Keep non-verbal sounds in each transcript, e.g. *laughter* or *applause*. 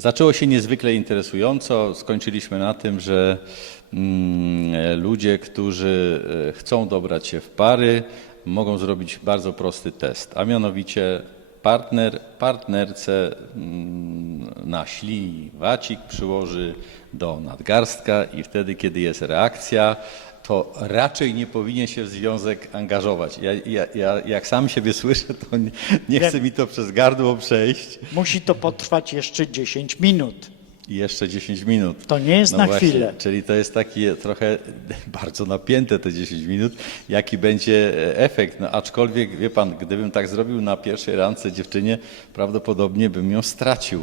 Zaczęło się niezwykle interesująco. Skończyliśmy na tym, że mm, ludzie, którzy e, chcą dobrać się w pary, mogą zrobić bardzo prosty test, a mianowicie partner partnerce mm, naśli wacik, przyłoży do nadgarstka i wtedy, kiedy jest reakcja, to raczej nie powinien się w związek angażować. Ja, ja, ja jak sam siebie słyszę, to nie, nie chce mi to przez gardło przejść. Musi to potrwać jeszcze 10 minut. I jeszcze 10 minut. To nie jest na chwilę. Czyli to jest takie trochę *laughs* bardzo napięte te 10 minut. Jaki będzie efekt? No, aczkolwiek, wie pan, gdybym tak zrobił na pierwszej randce dziewczynie, prawdopodobnie bym ją stracił.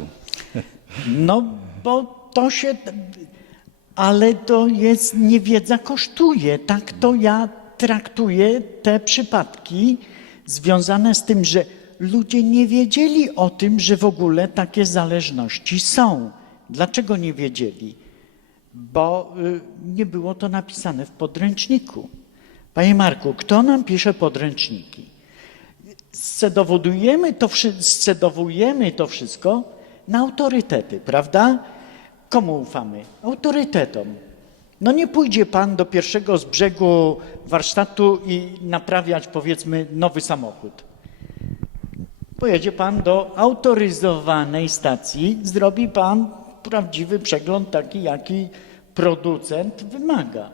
*laughs* No, bo to się. Ale to jest niewiedza kosztuje. Tak to ja traktuję te przypadki związane z tym, że ludzie nie wiedzieli o tym, że w ogóle takie zależności są. Dlaczego nie wiedzieli? Bo y, nie było to napisane w podręczniku. Panie Marku, kto nam pisze podręczniki? scedowodujemy to, scedowujemy to wszystko na autorytety, prawda? Komu ufamy? Autorytetom. No nie pójdzie pan do pierwszego z brzegu warsztatu i naprawiać powiedzmy nowy samochód. Pojedzie pan do autoryzowanej stacji, zrobi pan prawdziwy przegląd taki, jaki producent wymaga.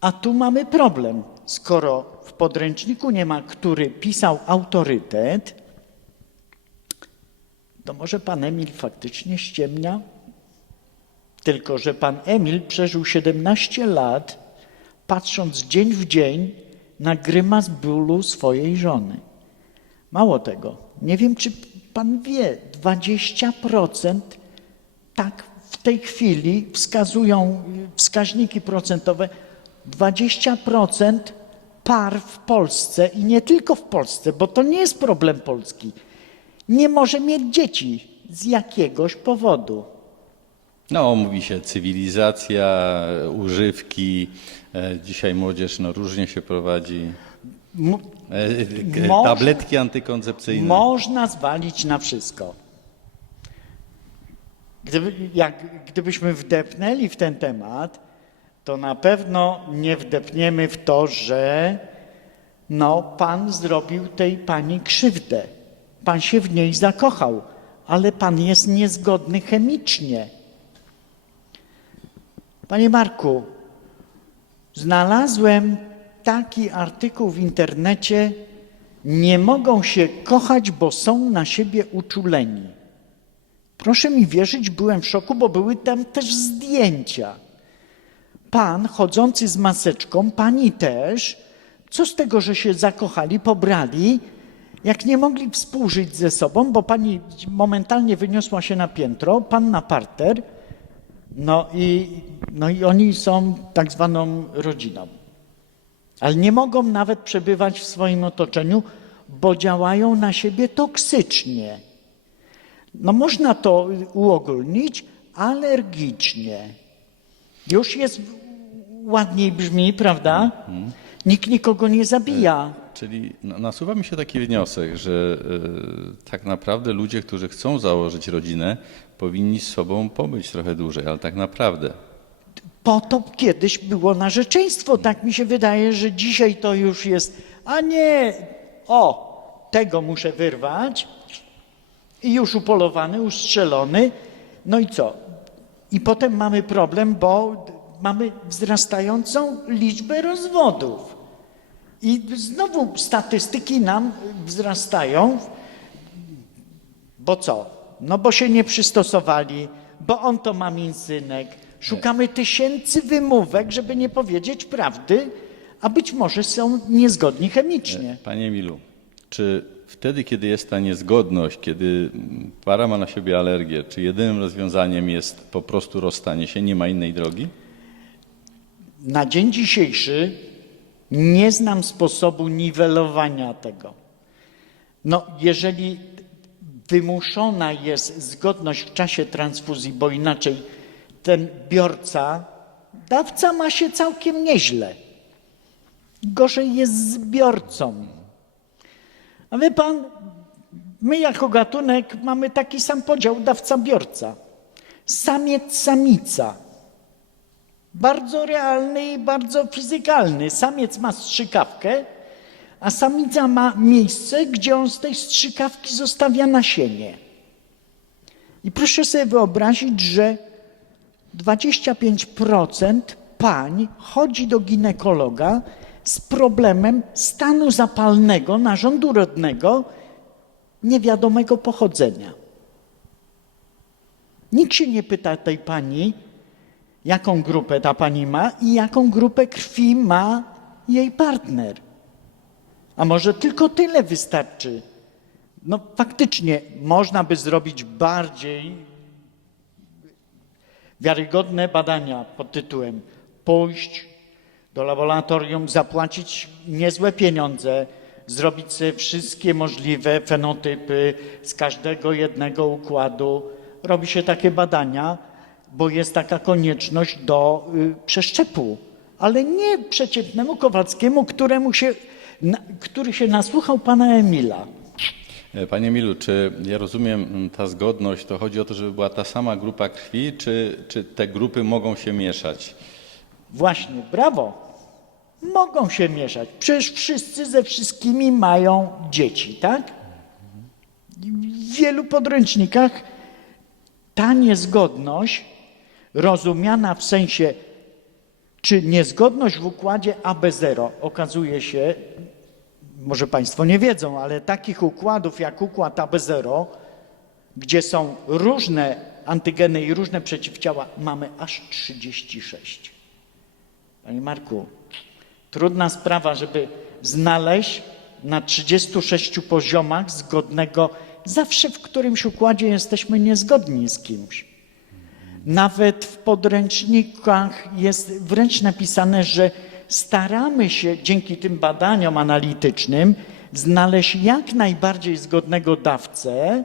A tu mamy problem. Skoro w podręczniku nie ma, który pisał autorytet, to może pan Emil faktycznie ściemnia? Tylko, że pan Emil przeżył 17 lat, patrząc dzień w dzień na grymas bólu swojej żony. Mało tego, nie wiem, czy pan wie, 20% tak w tej chwili wskazują wskaźniki procentowe, 20% par w Polsce i nie tylko w Polsce, bo to nie jest problem Polski, nie może mieć dzieci z jakiegoś powodu. No, mówi się cywilizacja, używki. E, Dzisiaj młodzież no, różnie się prowadzi. M- E, Tabletki antykoncepcyjne. Można zwalić na wszystko. Gdyby, jak, gdybyśmy wdepnęli w ten temat, to na pewno nie wdepniemy w to, że no, pan zrobił tej pani krzywdę. Pan się w niej zakochał, ale pan jest niezgodny chemicznie. Panie Marku, znalazłem taki artykuł w internecie. Nie mogą się kochać, bo są na siebie uczuleni. Proszę mi wierzyć, byłem w szoku, bo były tam też zdjęcia. Pan chodzący z maseczką, pani też. Co z tego, że się zakochali, pobrali, jak nie mogli współżyć ze sobą, bo pani momentalnie wyniosła się na piętro, pan na parter, no i, no i oni są tak zwaną rodziną. Ale nie mogą nawet przebywać w swoim otoczeniu, bo działają na siebie toksycznie. No można to uogólnić alergicznie. Już jest ładniej brzmi, prawda? Nikt nikogo nie zabija. Czyli no, nasuwa mi się taki wniosek, że e, tak naprawdę ludzie, którzy chcą założyć rodzinę, powinni z sobą pobyć trochę dłużej, ale tak naprawdę. Po to kiedyś było narzeczeństwo. Tak mi się wydaje, że dzisiaj to już jest, a nie, o, tego muszę wyrwać i już upolowany, ustrzelony. No i co? I potem mamy problem, bo mamy wzrastającą liczbę rozwodów. I znowu statystyki nam wzrastają. Bo co? No bo się nie przystosowali, bo on to mamin synek. Szukamy tysięcy wymówek, żeby nie powiedzieć prawdy, a być może są niezgodni chemicznie. Panie Emilu, czy wtedy, kiedy jest ta niezgodność, kiedy para ma na siebie alergię, czy jedynym rozwiązaniem jest po prostu rozstanie się, nie ma innej drogi? Na dzień dzisiejszy nie znam sposobu niwelowania tego. No, jeżeli wymuszona jest zgodność w czasie transfuzji, bo inaczej ten biorca, dawca ma się całkiem nieźle. Gorzej jest z biorcą. A wie pan, My jako gatunek mamy taki sam podział dawca-biorca. Samiec, samica. Bardzo realny i bardzo fizykalny. Samiec ma strzykawkę, a samica ma miejsce, gdzie on z tej strzykawki zostawia nasienie. I proszę sobie wyobrazić, że 25% pań chodzi do ginekologa z problemem stanu zapalnego narządu rodnego niewiadomego pochodzenia. Nikt się nie pyta tej pani, jaką grupę ta pani ma i jaką grupę krwi ma jej partner. A może tylko tyle wystarczy? No faktycznie można by zrobić bardziej wiarygodne badania pod tytułem pójść do laboratorium, zapłacić niezłe pieniądze, zrobić sobie wszystkie możliwe fenotypy z każdego jednego układu. Robi się takie badania, bo jest taka konieczność do y, przeszczepu, ale nie przeciętnemu Kowalskiemu, któremu się, na, który się nasłuchał pana Emila. E, Panie Milu, czy ja rozumiem m, ta zgodność, to chodzi o to, żeby była ta sama grupa krwi, czy, czy te grupy mogą się mieszać? Właśnie, brawo. Mogą się mieszać. Przecież wszyscy ze wszystkimi mają dzieci, tak? W wielu podręcznikach ta niezgodność rozumiana w sensie, czy niezgodność w układzie AB0 okazuje się, może Państwo nie wiedzą, ale takich układów jak układ AB0, gdzie są różne antygeny i różne przeciwciała, mamy aż 36. Panie Marku, trudna sprawa, żeby znaleźć na 36 poziomach zgodnego, zawsze w którymś układzie jesteśmy niezgodni z kimś. Nawet w podręcznikach jest wręcz napisane, że staramy się dzięki tym badaniom analitycznym znaleźć jak najbardziej zgodnego dawcę,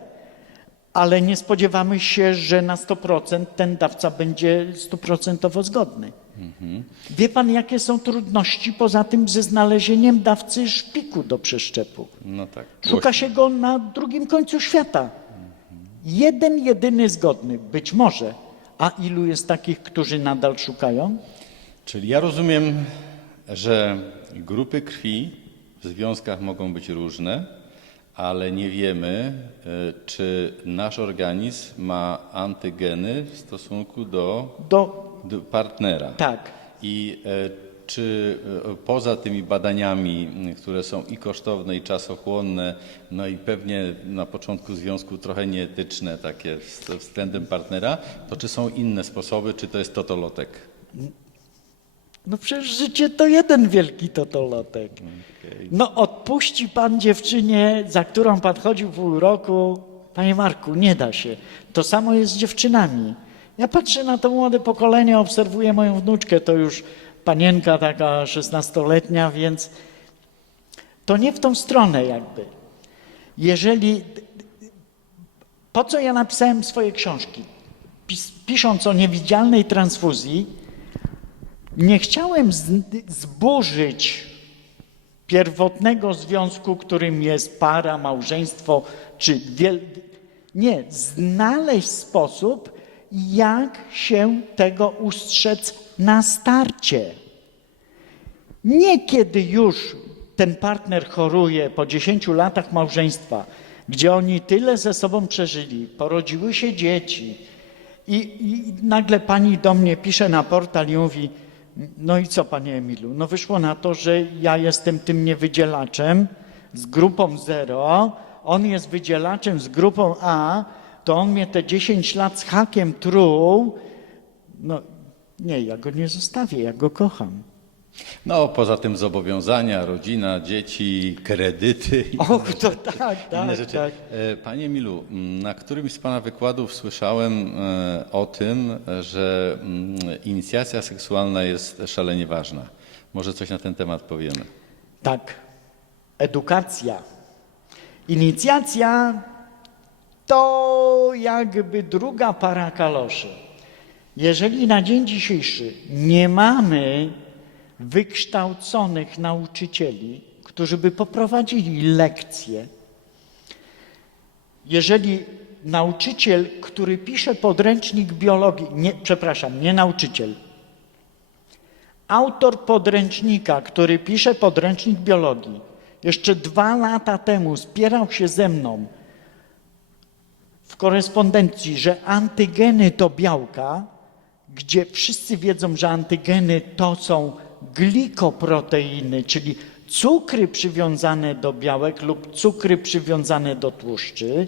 ale nie spodziewamy się, że na 100% ten dawca będzie stuprocentowo zgodny. Wie pan, jakie są trudności poza tym ze znalezieniem dawcy szpiku do przeszczepu? No tak. Szuka się go na drugim końcu świata. Jeden, jedyny zgodny, być może. A ilu jest takich, którzy nadal szukają? Czyli ja rozumiem, że grupy krwi w związkach mogą być różne, ale nie wiemy, e, czy nasz organizm ma antygeny w stosunku do, Do, do partnera. tak. I e, czy e, poza tymi badaniami, które są i kosztowne, i czasochłonne, no i pewnie na początku związku trochę nieetyczne takie wz- względem partnera, to czy są inne sposoby, czy to jest totolotek? No przecież życie to jeden wielki totolotek. No odpuści pan dziewczynie, za którą pan chodził pół roku. Panie Marku, nie da się. To samo jest z dziewczynami. Ja patrzę na to młode pokolenie, obserwuję moją wnuczkę, to już panienka taka szesnastoletnia, więc to nie w tą stronę jakby. Jeżeli, po co ja napisałem swoje książki? Pis, pisząc o niewidzialnej transfuzji, nie chciałem zburzyć pierwotnego związku, którym jest para, małżeństwo, czy wiel... Nie, znaleźć sposób, jak się tego ustrzec na starcie. Nie kiedy już ten partner choruje po 10 latach małżeństwa, gdzie oni tyle ze sobą przeżyli, porodziły się dzieci i, i nagle pani do mnie pisze na portal i mówi, no i co panie Emilu, no wyszło na to, że ja jestem tym niewydzielaczem z grupą 0, on jest wydzielaczem z grupą A, to on mnie te 10 lat z hakiem truł, no nie, ja go nie zostawię, ja go kocham. No, poza tym zobowiązania, rodzina, dzieci, kredyty i Och, to tak, inne tak, rzeczy. tak. E, Panie Milu, m, na którymś z Pana wykładów słyszałem e, o tym, że inicjacja seksualna jest szalenie ważna. Może coś na ten temat powiemy. Tak. Edukacja. Inicjacja to jakby druga para kaloszy. Jeżeli na dzień dzisiejszy nie mamy wykształconych nauczycieli, którzy by poprowadzili lekcje, Jeżeli nauczyciel, który pisze podręcznik biologii, nie, przepraszam, nie nauczyciel, autor podręcznika, który pisze podręcznik biologii, jeszcze dwa lata temu spierał się ze mną w korespondencji, że antygeny to białka, gdzie wszyscy wiedzą, że antygeny to są glikoproteiny, czyli cukry przywiązane do białek lub cukry przywiązane do tłuszczy,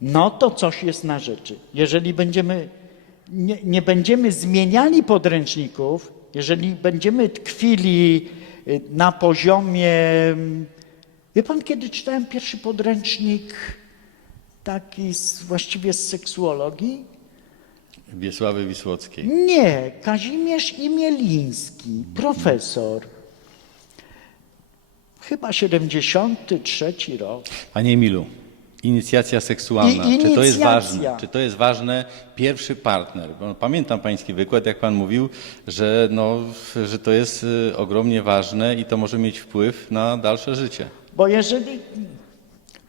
no to coś jest na rzeczy. Jeżeli będziemy, nie, nie będziemy zmieniali podręczników, jeżeli będziemy tkwili y, na poziomie. Wie pan, kiedy czytałem pierwszy podręcznik taki z, właściwie z seksuologii? Wiesławy Wisłockiej. Nie, Kazimierz Imieliński, profesor. Chyba 73 rok. Panie Emilu, inicjacja seksualna, I- czy to jest inicjacja. ważne? Czy to jest ważne? Pierwszy partner. Pamiętam pański wykład, jak pan mówił, że, no, że to jest y, ogromnie ważne i to może mieć wpływ na dalsze życie. Bo jeżeli.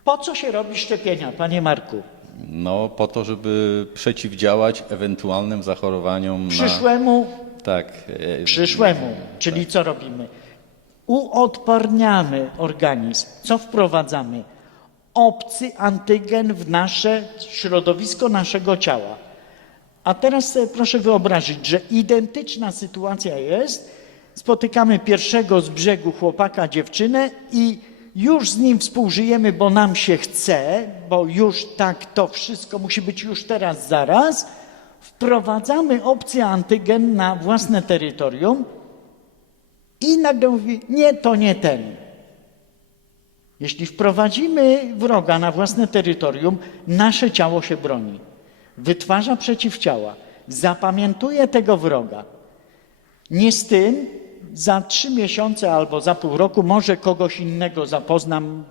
Po co się robi szczepienia, panie Marku? No, po to, żeby przeciwdziałać ewentualnym zachorowaniom Przyszłemu, na... Tak. e, przyszłemu, czyli co robimy? Uodparniamy organizm. Co wprowadzamy? Obcy antygen w nasze środowisko naszego ciała. A teraz sobie proszę wyobrazić, że identyczna sytuacja jest. Spotykamy pierwszego z brzegu chłopaka, dziewczynę i już z nim współżyjemy, bo nam się chce, bo już tak to wszystko musi być już teraz, zaraz. Wprowadzamy opcję antygen na własne terytorium i nagle mówi, nie, to nie ten. Jeśli wprowadzimy wroga na własne terytorium, nasze ciało się broni. Wytwarza przeciwciała, zapamiętuje tego wroga. Nie z tym, za trzy miesiące albo za pół roku może kogoś innego zapoznam,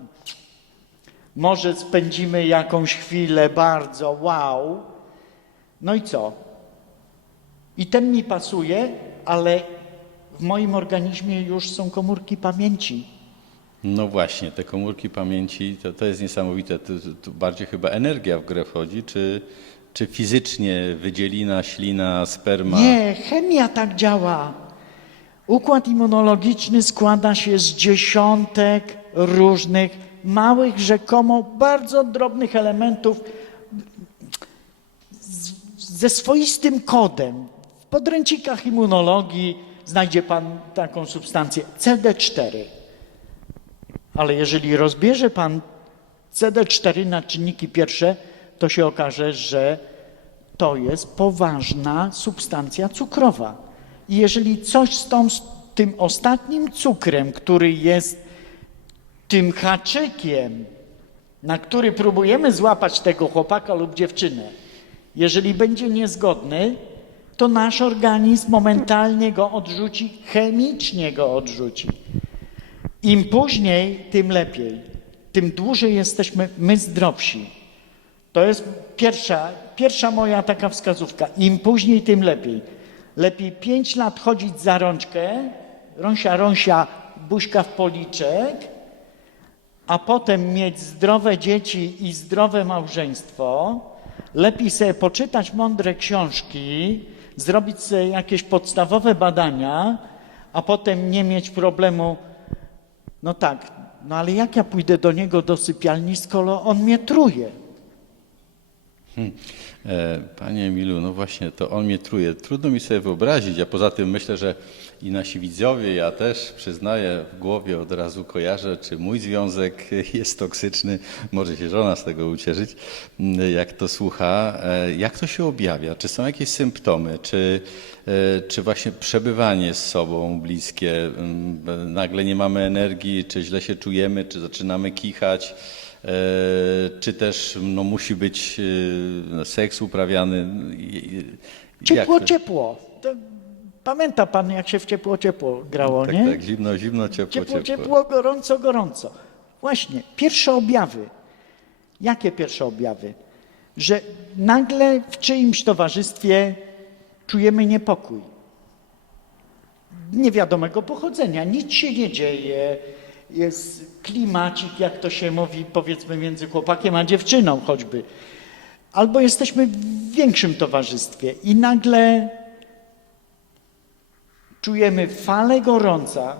może spędzimy jakąś chwilę bardzo wow. No i co? I ten mi pasuje, ale w moim organizmie już są komórki pamięci. No właśnie, te komórki pamięci, to, to jest niesamowite. Tu, tu bardziej chyba energia w grę wchodzi, czy, czy fizycznie wydzielina, ślina, sperma? Nie, chemia tak działa. Układ immunologiczny składa się z dziesiątek różnych małych, rzekomo bardzo drobnych elementów z, ze swoistym kodem. W podręcznikach immunologii znajdzie pan taką substancję CD4. Ale jeżeli rozbierze pan CD4 na czynniki pierwsze, to się okaże, że to jest poważna substancja cukrowa. Jeżeli coś z, tą, z tym ostatnim cukrem, który jest tym haczykiem, na który próbujemy złapać tego chłopaka lub dziewczynę, jeżeli będzie niezgodny, to nasz organizm momentalnie go odrzuci, chemicznie go odrzuci. Im później, tym lepiej. Tym dłużej jesteśmy my zdrowsi. To jest pierwsza, pierwsza moja taka wskazówka. Im później, tym lepiej. Lepiej pięć lat chodzić za rączkę, rąsia, rąsia, buźka w policzek, a potem mieć zdrowe dzieci i zdrowe małżeństwo. Lepiej sobie poczytać mądre książki, zrobić sobie jakieś podstawowe badania, a potem nie mieć problemu. No tak, no ale jak ja pójdę do niego do sypialni, skoro on mnie truje? E, Panie Emilu, no właśnie, to on mnie truje. Trudno mi sobie wyobrazić, a poza tym myślę, że i nasi widzowie, ja też przyznaję, w głowie od razu kojarzę, czy mój związek *laughs* jest toksyczny, może się żona z tego ucieszyć, m, jak to słucha. E, Jak to się objawia? Czy są jakieś symptomy? Czy, e, czy właśnie przebywanie z sobą bliskie, m, nagle nie mamy energii, czy źle się czujemy, czy zaczynamy kichać? Czy też no, musi być e, seks uprawiany. Ciepło, to? ciepło. To, pamięta pan, jak się w ciepło, ciepło grało, Tak, nie? tak, zimno, zimno, ciepło, Ciepło, ciepło. ciepło, gorąco, gorąco. Właśnie, pierwsze objawy. Jakie pierwsze objawy? Że nagle w czyimś towarzystwie czujemy niepokój. Niewiadomego pochodzenia, nic się nie dzieje. Jest klimacik, jak to się mówi, powiedzmy, między chłopakiem a dziewczyną choćby. Albo jesteśmy w większym towarzystwie i nagle czujemy falę gorąca.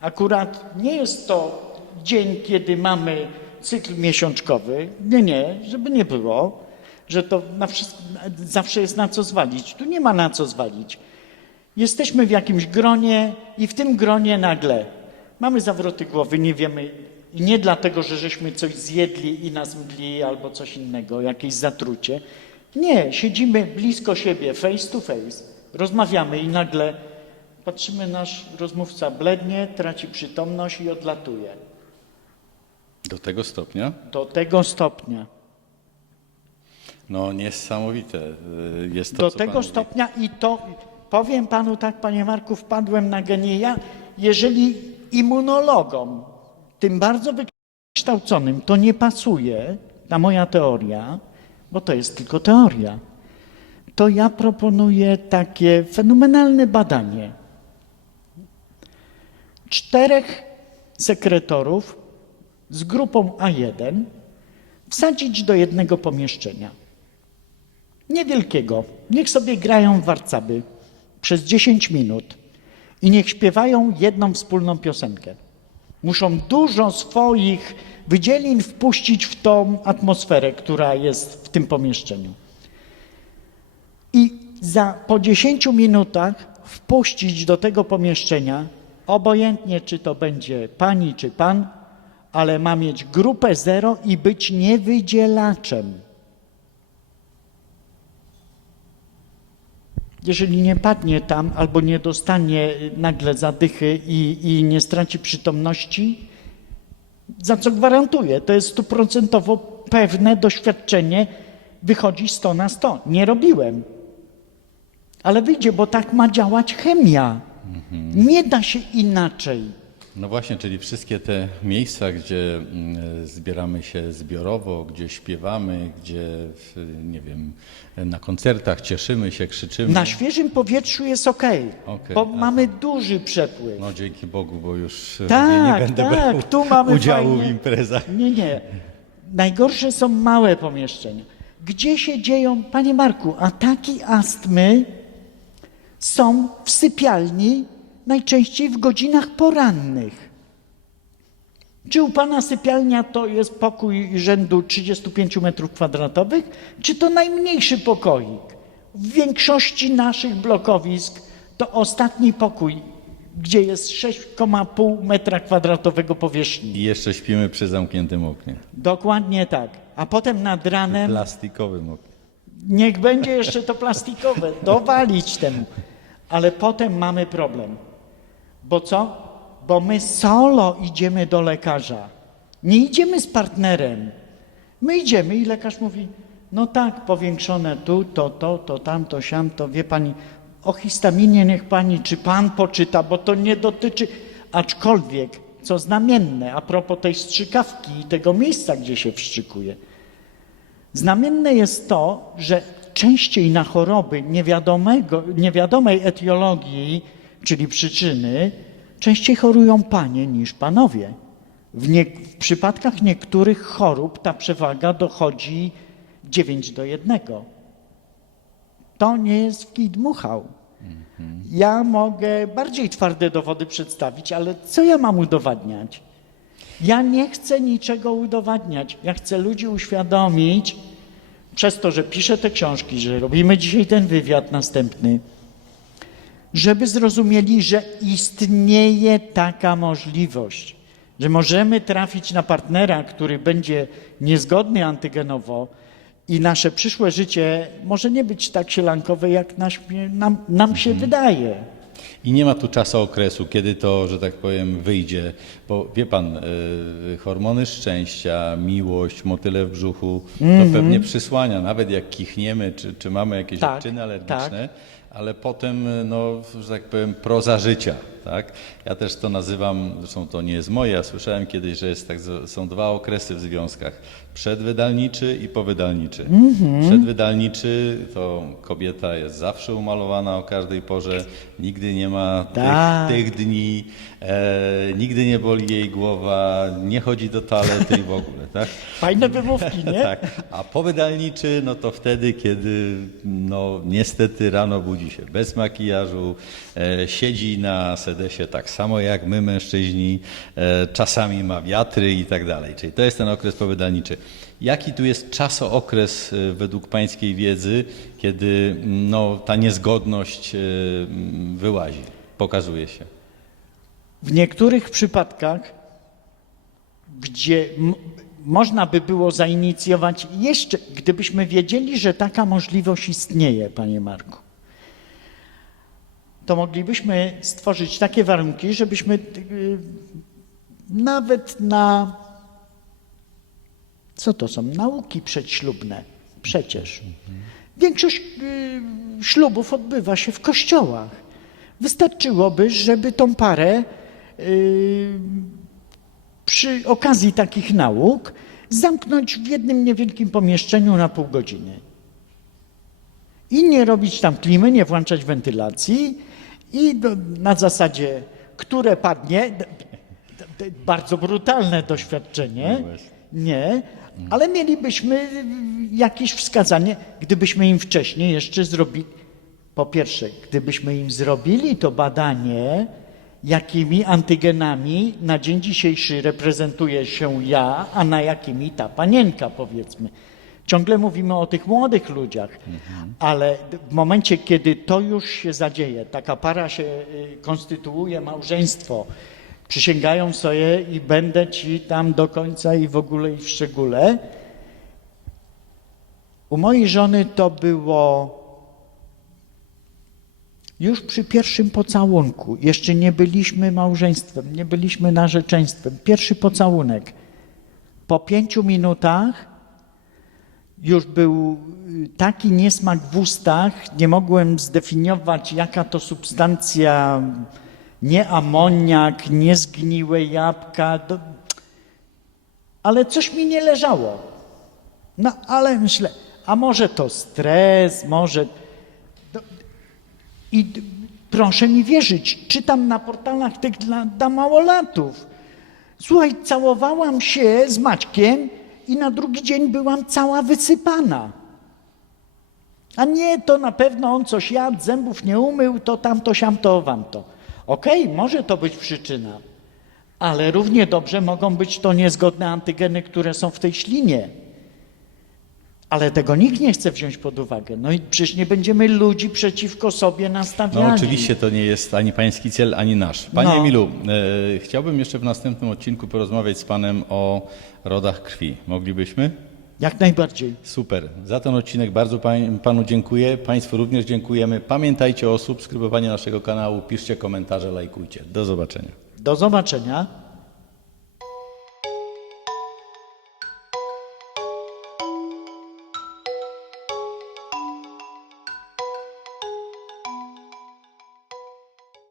Akurat nie jest to dzień, kiedy mamy cykl miesiączkowy. Nie, nie, żeby nie było, że to wszystko, zawsze jest na co zwalić. Tu nie ma na co zwalić. Jesteśmy w jakimś gronie i w tym gronie nagle mamy zawroty głowy, nie wiemy i nie dlatego, że żeśmy coś zjedli i nas mdli albo coś innego, jakieś zatrucie. Nie, siedzimy blisko siebie, face to face, rozmawiamy i nagle patrzymy, nasz rozmówca blednie, traci przytomność i odlatuje. Do tego stopnia? Do tego stopnia. No niesamowite y, jest to, Do tego mówi. stopnia i to, powiem panu tak, panie Marku, wpadłem na genija, jeżeli immunologom, tym bardzo wykształconym, to nie pasuje, ta moja teoria, bo to jest tylko teoria, to ja proponuję takie fenomenalne badanie. Czterech sekretorów z grupą A1 wsadzić do jednego pomieszczenia niewielkiego. Niech sobie grają warcaby przez 10 minut i niech śpiewają jedną wspólną piosenkę. Muszą dużo swoich wydzielin wpuścić w tą atmosferę, która jest w tym pomieszczeniu. I za po 10 minutach wpuścić do tego pomieszczenia, obojętnie czy to będzie pani czy pan, ale ma mieć grupę zero i być niewydzielaczem. Jeżeli nie padnie tam albo nie dostanie nagle zadychy i, i nie straci przytomności, za co gwarantuję, to jest stuprocentowo pewne doświadczenie, wychodzi 100 na 100. Nie robiłem. Ale wyjdzie, bo tak ma działać chemia. Nie da się inaczej. No właśnie, czyli wszystkie te miejsca, gdzie mm, zbieramy się zbiorowo, gdzie śpiewamy, gdzie, nie wiem, na koncertach cieszymy się, krzyczymy. Na świeżym powietrzu jest ok, Okej, bo mamy duży przepływ. No dzięki Bogu, bo już Tak, nie będę tak, brał tu mamy *laughs* udziału fajnie. w imprezach. Nie, nie. Najgorsze są małe pomieszczenia. Gdzie się dzieją, panie Marku, ataki astmy są w sypialni najczęściej w godzinach porannych. Czy u pana sypialnia to jest pokój rzędu 35 metrów kwadratowych, czy to najmniejszy pokoik? W większości naszych blokowisk to ostatni pokój, gdzie jest 6,5 metra kwadratowego powierzchni. I jeszcze śpimy przy zamkniętym oknie. Dokładnie tak. A potem nad ranem Plastikowym oknie. niech będzie jeszcze to plastikowe, dowalić temu. Ale potem mamy problem. Bo co? Bo my solo idziemy do lekarza. Nie idziemy z partnerem. My idziemy i lekarz mówi, no tak, powiększone tu, to, to, to, tamto, siamto. Wie pani, o histaminie niech pani, czy pan poczyta, bo to nie dotyczy, aczkolwiek, co znamienne, a propos tej strzykawki i tego miejsca, gdzie się wstrzykuje. Znamienne jest to, że częściej na choroby niewiadomego, niewiadomej etiologii, czyli przyczyny, częściej chorują panie niż panowie. W, nie, w przypadkach niektórych chorób ta przewaga dochodzi 9 do 1. To nie jest w kij dmuchał. Ja mogę bardziej twarde dowody przedstawić, ale co ja mam udowadniać? Ja nie chcę niczego udowadniać. Ja chcę ludzi uświadomić, przez to, że piszę te książki, że robimy dzisiaj ten wywiad następny, żeby zrozumieli, że istnieje taka możliwość, że możemy trafić na partnera, który będzie niezgodny antygenowo i nasze przyszłe życie może nie być tak sielankowe, jak nasz, nam, nam się wydaje. I nie ma tu czasu okresu, kiedy to, że tak powiem, wyjdzie, bo wie pan, y, hormony szczęścia, miłość, motyle w brzuchu, to pewnie przysłania, nawet jak kichniemy, czy, czy mamy jakieś Tak, odczyny alergiczne, ale potem, no, że tak powiem, proza życia. Tak? Ja też to nazywam, zresztą to nie jest moje, ja słyszałem kiedyś, że jest tak, są dwa okresy w związkach. Przedwydalniczy i powydalniczy. Przedwydalniczy to kobieta jest zawsze umalowana o każdej porze, nigdy nie ma Tak. tych, tych dni, e, nigdy nie boli jej głowa, nie chodzi do toalety i w ogóle, tak? Fajne wymówki, nie? *laughs* Tak, a powydalniczy, no to wtedy, kiedy no niestety rano budzi się bez makijażu, e, siedzi na sedesie tak samo jak my mężczyźni, e, czasami ma wiatry i tak dalej. Czyli to jest ten okres powydalniczy. Jaki tu jest czasookres e, według pańskiej wiedzy, kiedy no, ta niezgodność e, m, wyłazi, pokazuje się? W niektórych przypadkach, gdzie można by było zainicjować jeszcze, gdybyśmy wiedzieli, że taka możliwość istnieje, panie Marku, to moglibyśmy stworzyć takie warunki, żebyśmy y, nawet na co to są? Nauki przedślubne. Przecież. Większość y, ślubów odbywa się w kościołach. Wystarczyłoby, żeby tą parę y, przy okazji takich nauk zamknąć w jednym niewielkim pomieszczeniu na pół godziny. I nie robić tam klimy, nie włączać wentylacji i do, na zasadzie, które padnie, bardzo brutalne doświadczenie, No nie, ale mielibyśmy jakieś wskazanie, gdybyśmy im wcześniej jeszcze zrobili, po pierwsze, gdybyśmy im zrobili to badanie, jakimi antygenami na dzień dzisiejszy reprezentuje się ja, a na jakimi ta panienka, powiedzmy. Ciągle mówimy o tych młodych ludziach, ale w momencie, kiedy to już się zadzieje, taka para się y, konstytuuje, małżeństwo, przysięgają sobie i będę ci tam do końca i w ogóle i w szczególe. U mojej żony to było już przy pierwszym pocałunku. Jeszcze nie byliśmy małżeństwem, nie byliśmy narzeczeństwem. Pierwszy pocałunek. Po pięciu minutach już był y, taki niesmak w ustach, nie mogłem zdefiniować, jaka to substancja, nie amoniak, nie zgniłe jabłka, do... ale coś mi nie leżało. No ale myślę, a może to stres, może... I proszę mi wierzyć, czytam na portalach tych dla, dla małolatów. Słuchaj, całowałam się z Maćkiem i na drugi dzień byłam cała wysypana. A nie, to na pewno on coś jadł, zębów nie umył, to tamto, siamto, owamto. Okej, może to być przyczyna, ale równie dobrze mogą być to niezgodne antygeny, które są w tej ślinie. Ale tego nikt nie chce wziąć pod uwagę. No i przecież nie będziemy ludzi przeciwko sobie nastawiali. No oczywiście to nie jest ani pański cel, ani nasz. Panie No. Emilu, e, chciałbym jeszcze w następnym odcinku porozmawiać z panem o rodach krwi. Moglibyśmy? Jak najbardziej. Super. Za ten odcinek bardzo pań, panu dziękuję. Państwu również dziękujemy. Pamiętajcie o subskrybowaniu naszego kanału, piszcie komentarze, lajkujcie. Do zobaczenia. Do zobaczenia.